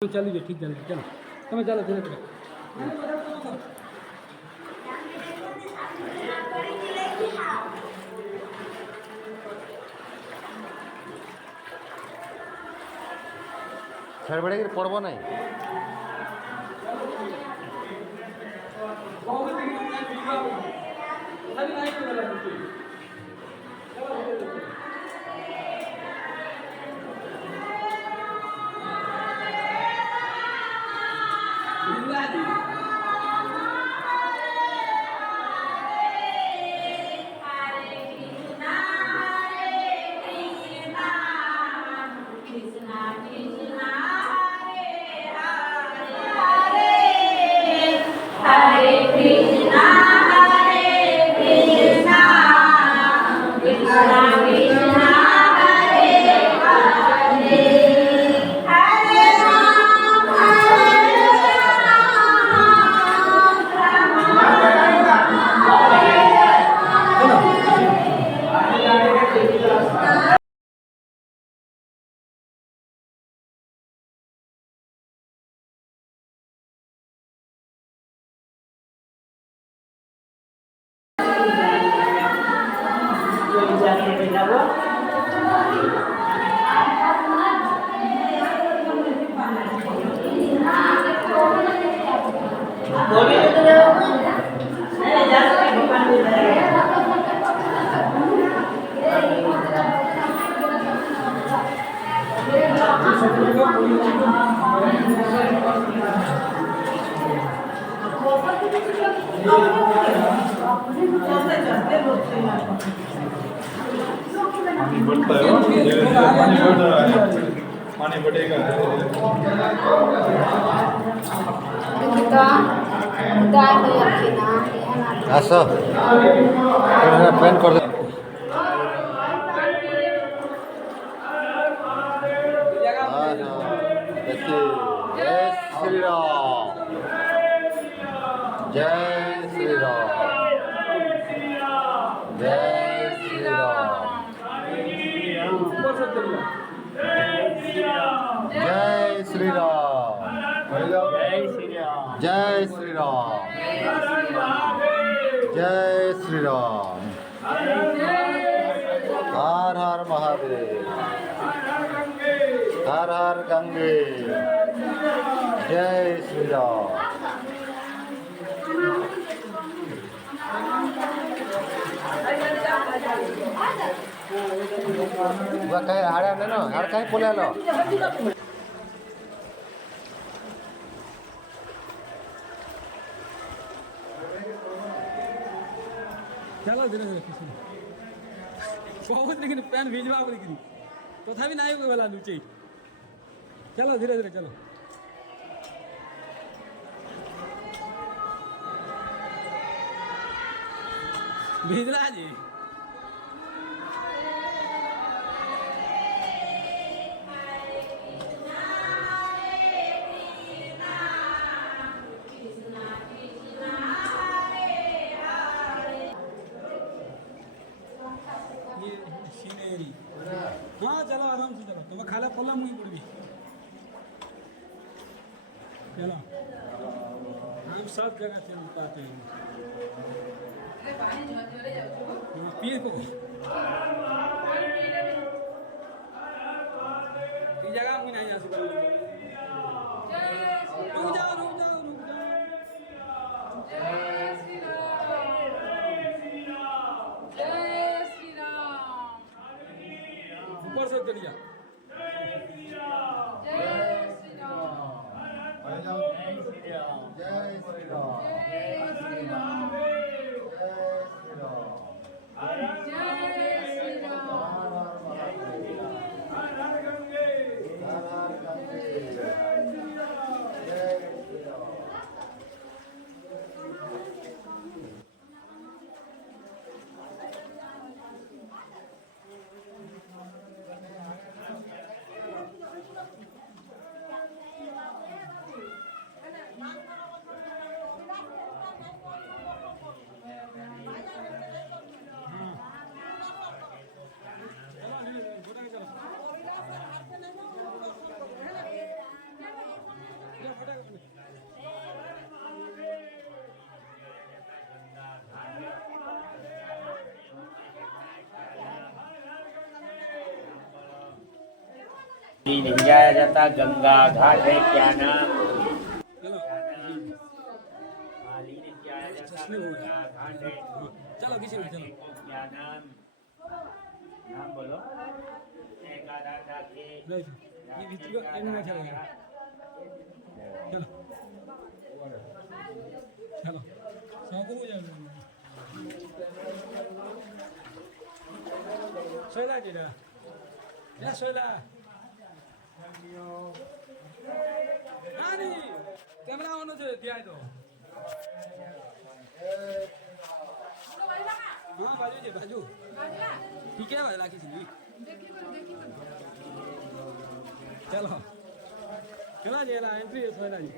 चलिए ठीक चल चलो તમે ચાલો ધીરે ધીરે ଛାଡ଼ಬೇଡ଼େ କି ପଡ଼ବ ନାହିଁ पानी बढ़ेगा आस पेन कर दे जय श्री राम जय श्री राम जय श्री राम जय श्री राम जय श्री राम जय श्री राम हर हर महादेव हर हर गंगे जय श्री राम कहीं हाड़ा ने ना हाड़ कहीं बोले लो चलो धीरे धीरे बहुत लेकिन पैन भिजवा लेकिन तथा भी नहीं होगा वाला नीचे चलो धीरे धीरे चलो भिजरा जी हाँ चलो आराम से चलो तुम्हें खाला पल्ला मुही पड़वी चलो हम सब जगह चल पाते हैं पीर को जगह मुझे नहीं आ सकता रुक जाओ रुक जाओ रुक जाओ जय श्री राम जय श्री राम ऊपर से चलिए जय श्री राम જય શ્રી રામ જય શ્રી રામ હર હર મહાદેવ હર હર ગંગે જય શ્રી રામ जाया जाता गंगा घाट है क्या नाम चलो माली ने जाया जाता गंगा घाट है चलो किसी में चलो क्या नाम नाम बोलो एक राधा के नहीं ये भीतर को इन में चलेगा चलो चलो सब हो जाएगा सोला जी ना या सोला નાની કેમેરા ઓનો છે ત્યાં તો હા બાજુ છે બાજુ ઠીક है भाई लाखी सिंह चलो चला जी एंट्री है सोना जी